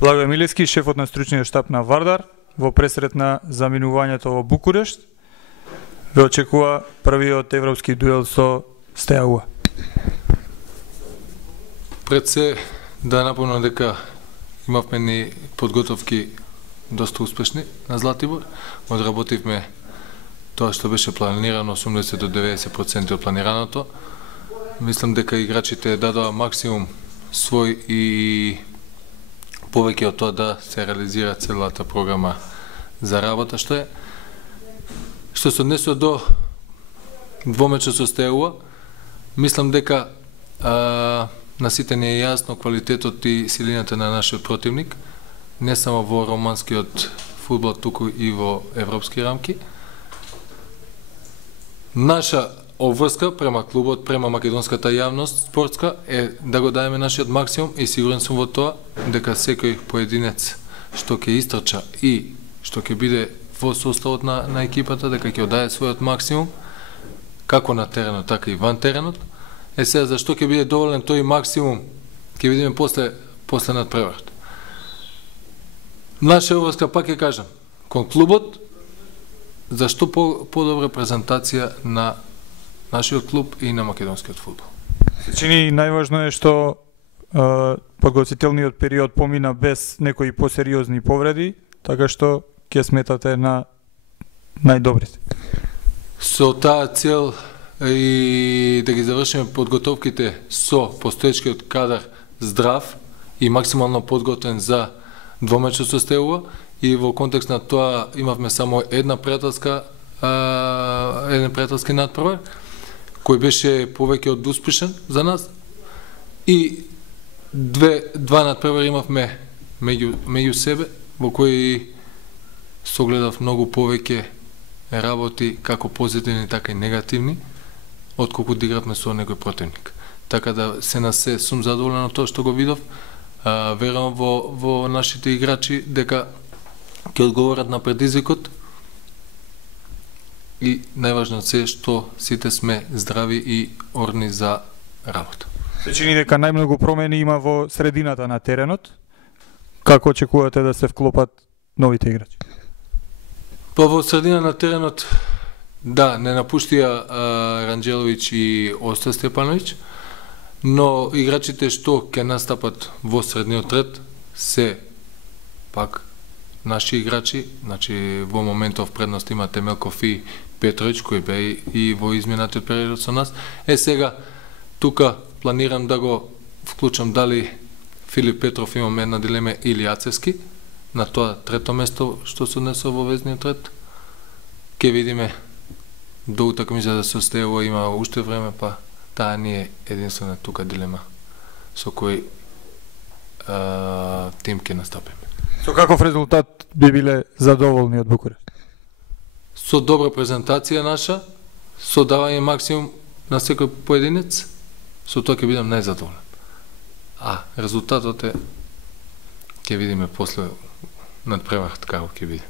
Благо Милевски, шефот на стручниот штаб на Вардар, во пресрет на заминувањето во Букурешт, ве очекува првиот европски дуел со Стеауа. Пред се да напомнам дека имавме ни подготовки доста успешни на Златибор. Одработивме тоа што беше планирано 80 до 90% од планираното. Мислам дека играчите дадоа максимум свој и повеќе од тоа да се реализира целата програма за работа што е. Што се однесува до двомечот со Стеауа, мислам дека на сите не е јасно квалитетот и силината на нашиот противник, не само во романскиот фудбал, туку и во европски рамки. Наша обврска према клубот, према македонската јавност спортска е да го даеме нашиот максимум и сигурен сум во тоа дека секој поединец што ќе истрча и што ќе биде во составот на екипата, дека ќе даде својот максимум како на теренот, така и ван теренот. Сега зашто ќе биде доволен тој максимум, ќе видиме после надпреварот. Наша обврска, пак ќе кажам, кон клубот, зашто подобра презентација на нашиот клуб и на македонскиот фудбал. Се чини најважно е што подготвителниот период помина без некои посериозни повреди, така што ќе сметате на најдобрите. Со таа цел и да ги завршиме подготовките со постоечкиот кадар здрав и максимално подготвен за двомечот со Стеауа, и во контекст на тоа имавме само еден пријателски надпревар кој беше повеќе од успешен за нас, и два надпревари имавме меѓу себе во кои согледав многу повеќе работи, како позитивни така и негативни, отколку да игравме со некој противник. Така да се на се сум задоволен од тоа што го видов. Верувам во нашите играчи дека ќе одговорат на предизвикот, и најважно е што сите сме здрави и орни за работа. Се чини дека најмногу промени има во средината на теренот. Како очекувате да се вклопат новите играчи? Па во средина на теренот, да, не напуштија Ранџеловиќ и Оста Степановиќ, но играчите што ќе настапат во средниот ред се пак наши играчи. Значи во моментов предност има Темелков и Петровиќ, кој бе и во изминатиот период со нас. Сега тука планирам да го вклучам дали Филип Петров, имам една дилема, или Јацевски на тоа трето место што се однесува во везниот ред. Ке видиме до утакмица да се Стеауа има уште време, па таа не е единствена тука дилема со кој тим ќе настапиме. Со каков резултат би биле задоволни од Букурешт? Со добра презентација наша, со давање максимум на секој поединец, со тоа ќе бидам најзадоволен. Резултатот ќе видиме после надпреварот како ќе биде.